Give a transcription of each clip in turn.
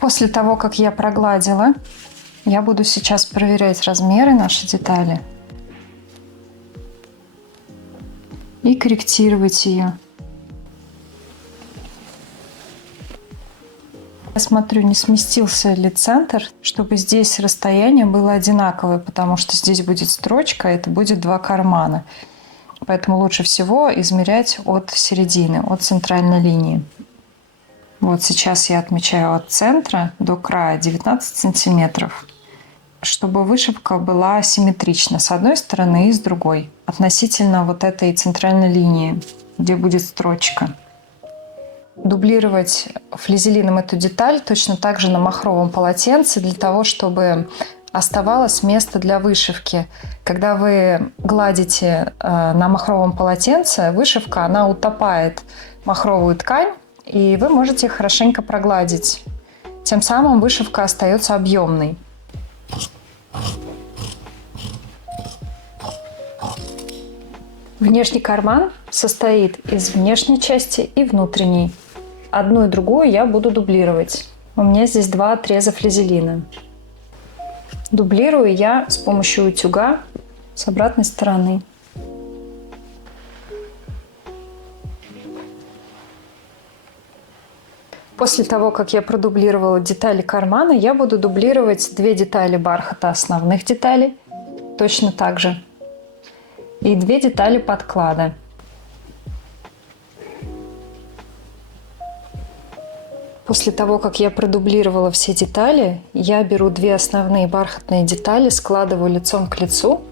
После того, как я прогладила, я буду сейчас проверять размеры нашей детали и корректировать ее. Я смотрю, не сместился ли центр, чтобы здесь расстояние было одинаковое, потому что здесь будет строчка, это будет два кармана. Поэтому лучше всего измерять от середины, от центральной линии. Вот сейчас я отмечаю от центра до края 19 сантиметров, чтобы вышивка была симметрична с одной стороны и с другой, относительно вот этой центральной линии, где будет строчка. Дублировать флизелином эту деталь точно так же на махровом полотенце для того, чтобы оставалось место для вышивки. Когда вы гладите на махровом полотенце, вышивка, она утопает махровую ткань, и вы можете хорошенько прогладить. Тем самым вышивка остается объемной. Внешний карман состоит из внешней части и внутренней. Одну и другую я буду дублировать. У меня здесь два отреза флизелина. Дублирую я с помощью утюга с обратной стороны. После того, как я продублировала детали кармана, я буду дублировать две детали бархата основных деталей, точно так же, и две детали подклада. После того, как я продублировала все детали, я беру две основные бархатные детали, складываю лицом к лицу.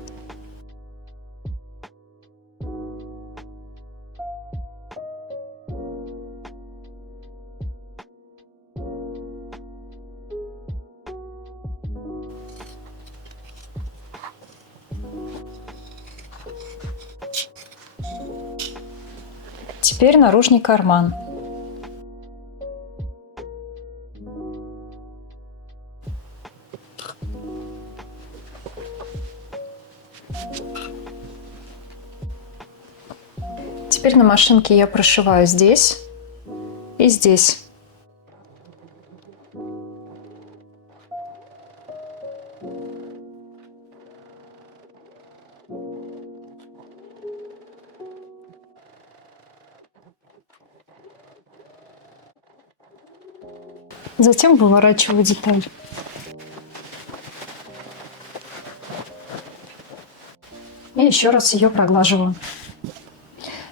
Теперь наружный карман. Теперь на машинке я прошиваю здесь и здесь. Затем выворачиваю деталь. И еще раз ее проглаживаю.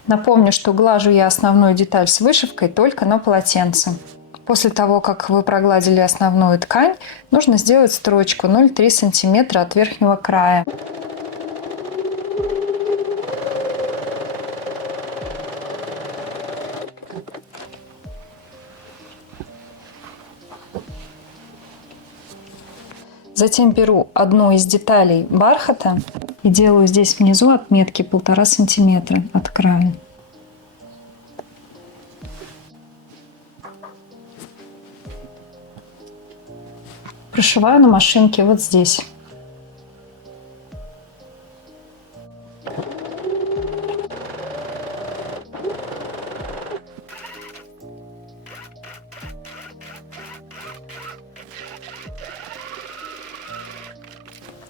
Напомню, что глажу я основную деталь с вышивкой только на полотенце. После того, как вы прогладили основную ткань, нужно сделать строчку 0,3 см от верхнего края. Затем беру одну из деталей бархата и делаю здесь внизу отметки 1,5 см от края. Прошиваю на машинке вот здесь.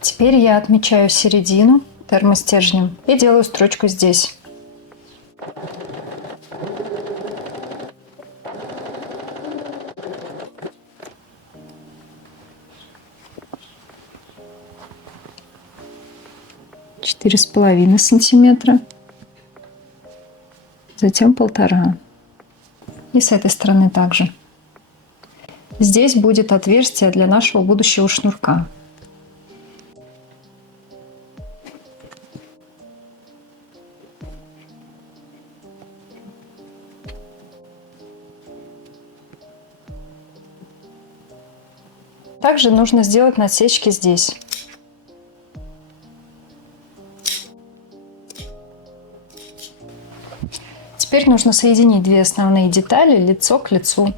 Теперь я отмечаю середину термостержнем и делаю строчку здесь. Четыре с половиной сантиметра, затем 1,5. И с этой стороны также. Здесь будет отверстие для нашего будущего шнурка. Также нужно сделать насечки здесь. Теперь нужно соединить две основные детали лицо к лицу.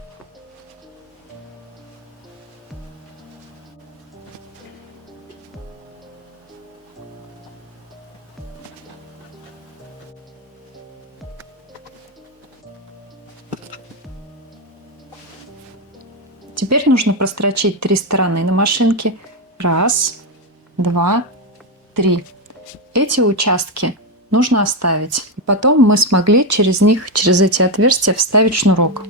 Теперь нужно прострочить 3 стороны на машинке. 1, 2, 3. Эти участки нужно оставить. И потом мы смогли через них, через эти отверстия вставить шнурок.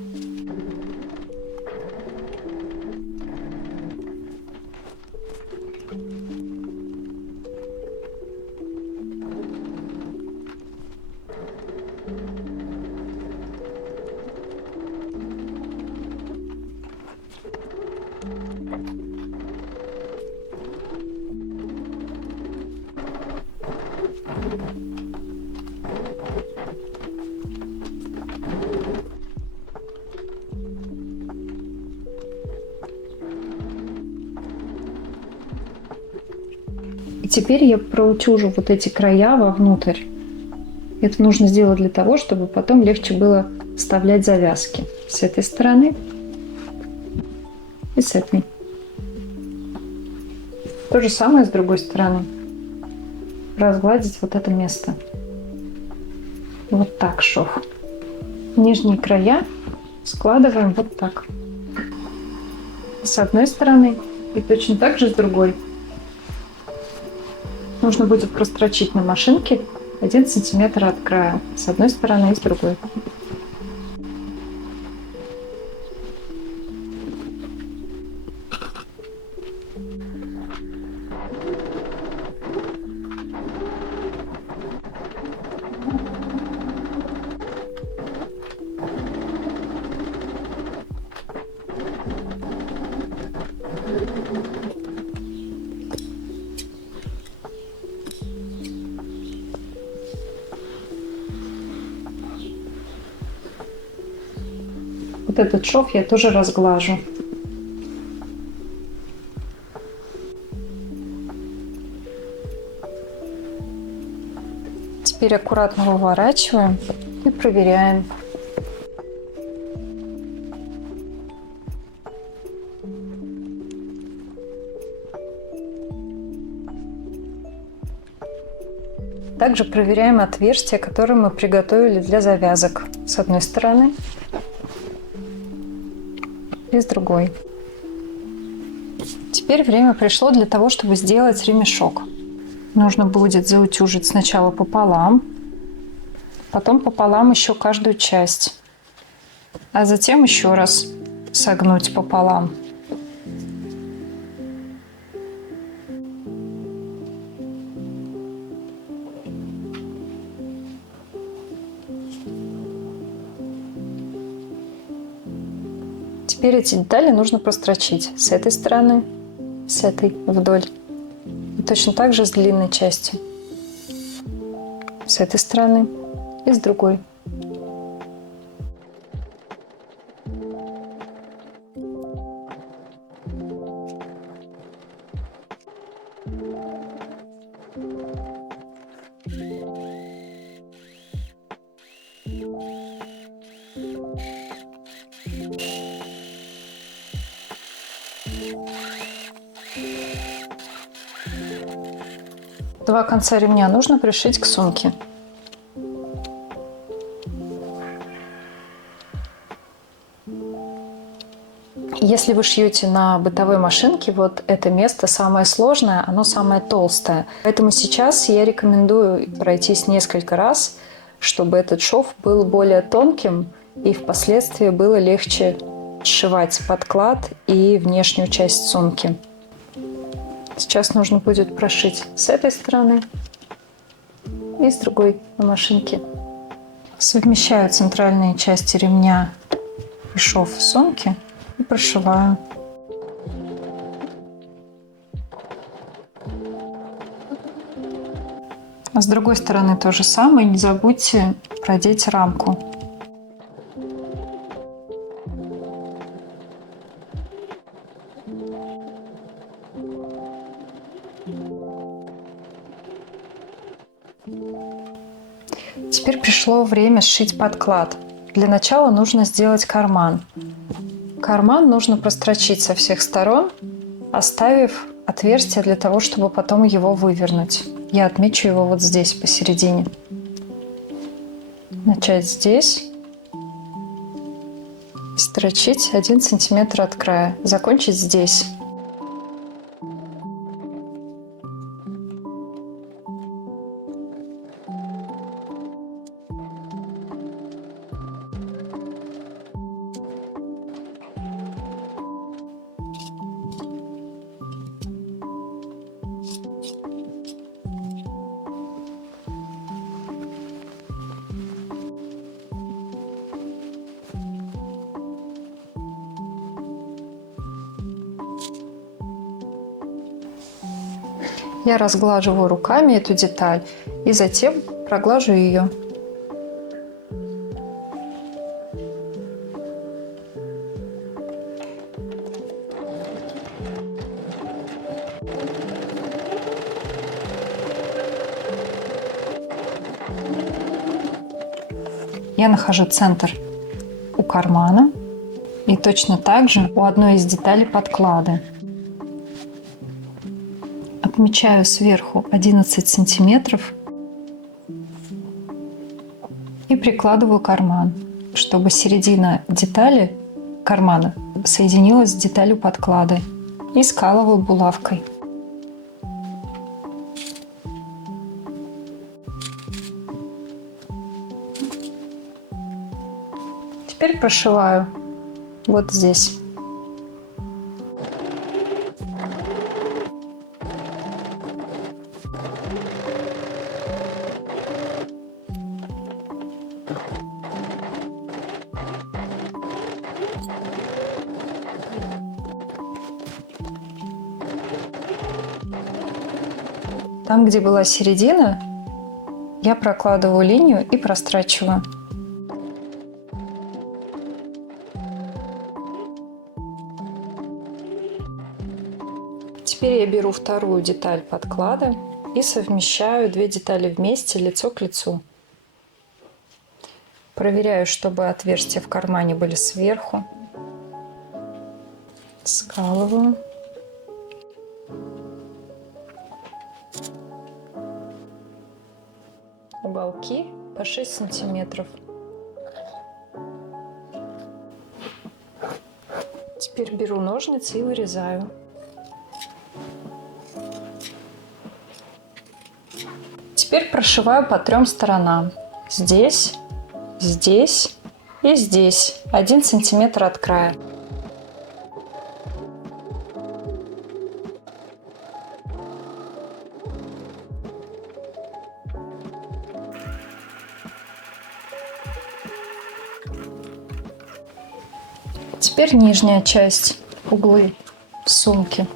И теперь я проутюжу вот эти края вовнутрь. Это нужно сделать для того, чтобы потом легче было вставлять завязки с этой стороны и с этой. То же самое с другой стороны. Разгладить вот это место. Вот так шов. Нижние края складываем вот так. С одной стороны и точно так же с другой. Нужно будет прострочить на машинке 1 сантиметр от края. С одной стороны и с другой. Вот этот шов я тоже разглажу. Теперь аккуратно выворачиваем и проверяем. Также проверяем отверстия, которые мы приготовили для завязок. С одной стороны и с другой. Теперь время пришло для того, чтобы сделать ремешок. Нужно будет заутюжить сначала пополам, потом пополам еще каждую часть, а затем еще раз согнуть пополам. Теперь эти детали нужно прострочить с этой стороны, с этой вдоль. И точно так же с длинной частью. С этой стороны и с другой. Два конца ремня нужно пришить к сумке. Если вы шьете на бытовой машинке, вот это место самое сложное, оно самое толстое. Поэтому сейчас я рекомендую пройтись несколько раз, чтобы этот шов был более тонким и впоследствии было легче сшивать подклад и внешнюю часть сумки. Сейчас нужно будет прошить с этой стороны и с другой на машинке. Совмещаю центральные части ремня и шов сумки и прошиваю. А с другой стороны то же самое. Не забудьте продеть рамку. Теперь пришло время сшить подклад. Для начала нужно сделать карман. Карман нужно прострочить со всех сторон, оставив отверстие для того, чтобы потом его вывернуть. Я отмечу его вот здесь, посередине. Начать здесь Строчить 1 сантиметр от края. Закончить здесь. Я разглаживаю руками эту деталь и затем проглажу ее. Я нахожу центр у кармана и точно так же у одной из деталей подклада. Отмечаю сверху 11 сантиметров и прикладываю карман, чтобы середина детали кармана соединилась с деталью подклада, и скалываю булавкой. Теперь прошиваю вот здесь. Там, где была середина, я прокладываю линию и прострачиваю. Теперь я беру вторую деталь подклада и совмещаю две детали вместе, лицо к лицу. Проверяю, чтобы отверстия в кармане были сверху. Скалываю. Уголки по 6 сантиметров. Теперь беру ножницы и вырезаю. Теперь прошиваю по 3 сторонам. Здесь, здесь и здесь. 1 сантиметр от края. Теперь нижняя часть, углы сумки.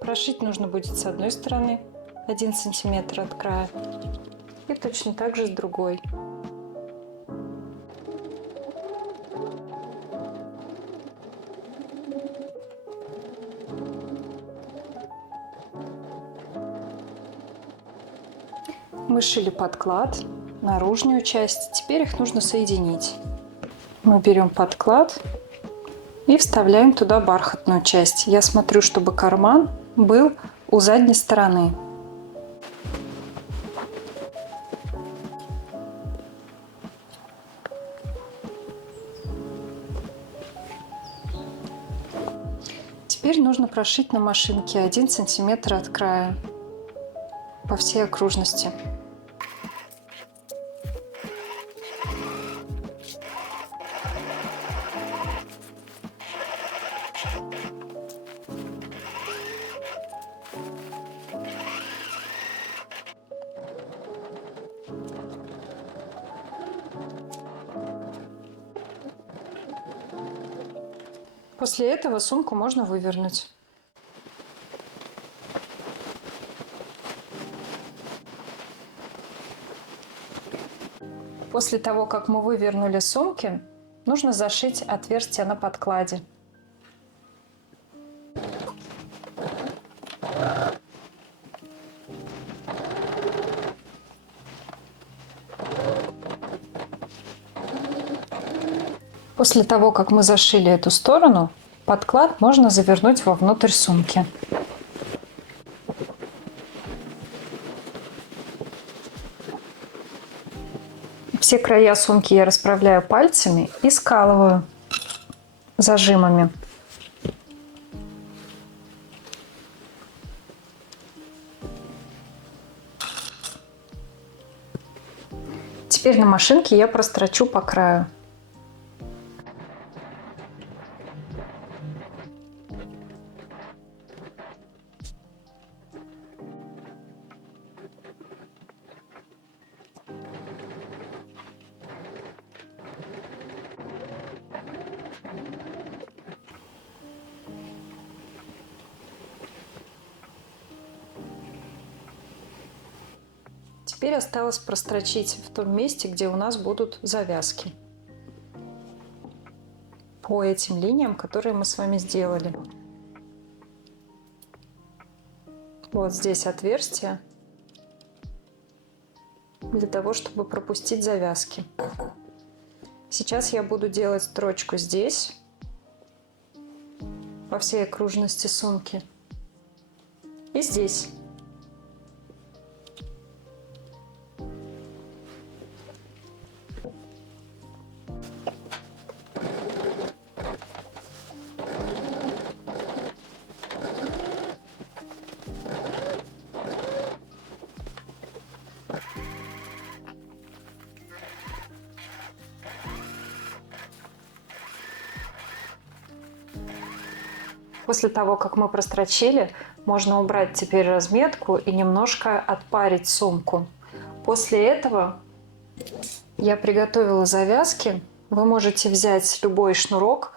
Прошить нужно будет с одной стороны 1 сантиметр от края и точно так же с другой. Мы шили подклад, наружную часть, теперь их нужно соединить. Мы берем подклад и вставляем туда бархатную часть. Я смотрю, чтобы карман был у задней стороны. Теперь нужно прошить на машинке 1 сантиметр от края по всей окружности. После этого сумку можно вывернуть. После того, как мы вывернули сумки, нужно зашить отверстие на подкладе. После того, как мы зашили эту сторону, подклад можно завернуть вовнутрь сумки. Все края сумки я расправляю пальцами и скалываю зажимами. Теперь на машинке я прострочу по краю. Теперь осталось прострочить в том месте, где у нас будут завязки. По этим линиям, которые мы с вами сделали. Вот здесь отверстие для того, чтобы пропустить завязки. Сейчас я буду делать строчку здесь, по всей окружности сумки, и здесь. После того, как мы прострочили, можно убрать теперь разметку и немножко отпарить сумку. После этого я приготовила завязки. Вы можете взять любой шнурок,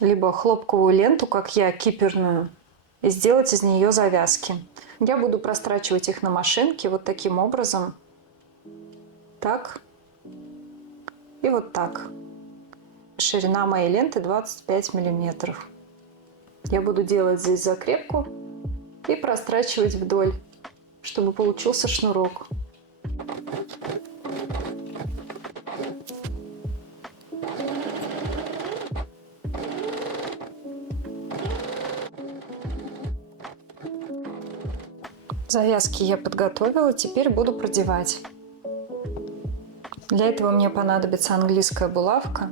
либо хлопковую ленту, как я, киперную, и сделать из нее завязки. Я буду прострачивать их на машинке вот таким образом. Так. И вот так. Ширина моей ленты 25 миллиметров. Я буду делать здесь закрепку и прострачивать вдоль, чтобы получился шнурок. Завязки я подготовила, теперь буду продевать. Для этого мне понадобится английская булавка.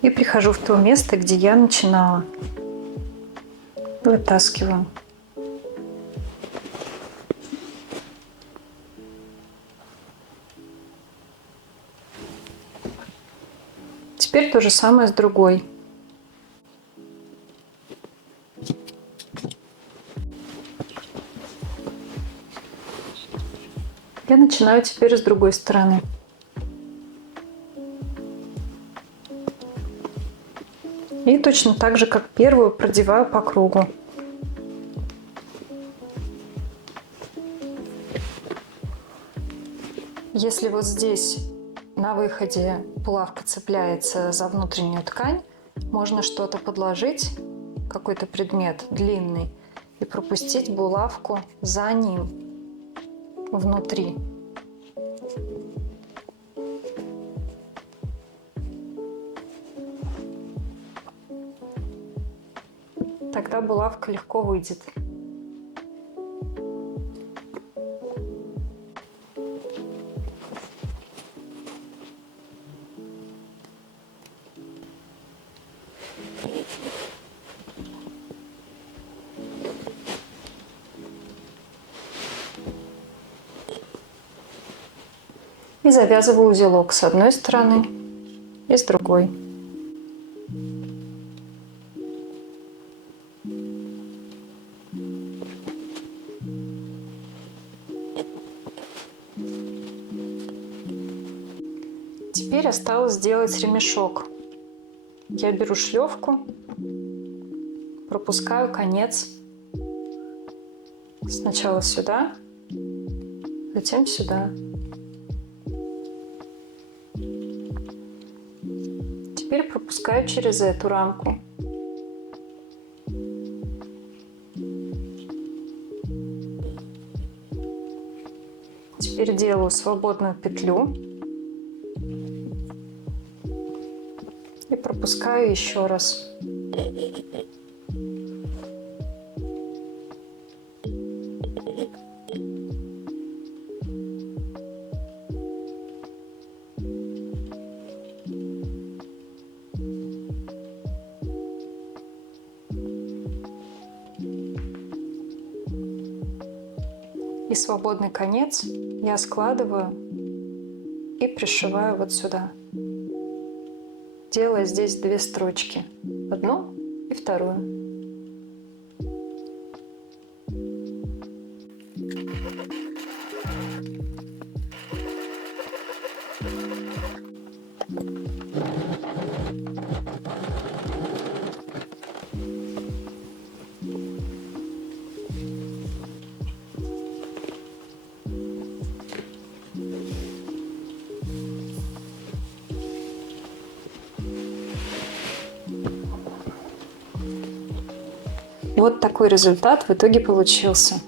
И прихожу в то место, где я начинала. Вытаскиваю. Теперь то же самое с другой. Я начинаю теперь с другой стороны. И точно так же, как первую, продеваю по кругу. Если вот здесь на выходе булавка цепляется за внутреннюю ткань, можно что-то подложить, какой-то предмет длинный, и пропустить булавку за ним внутри. Тогда булавка легко выйдет. И завязываю узелок с одной стороны и с другой. Теперь осталось сделать ремешок. Я беру шлёвку, пропускаю конец сначала сюда, затем сюда. Теперь пропускаю через эту рамку. Теперь делаю свободную петлю и пропускаю еще раз. И свободный конец я складываю и пришиваю вот сюда, делая здесь 2 строчки, одну и вторую. Вот такой результат в итоге получился.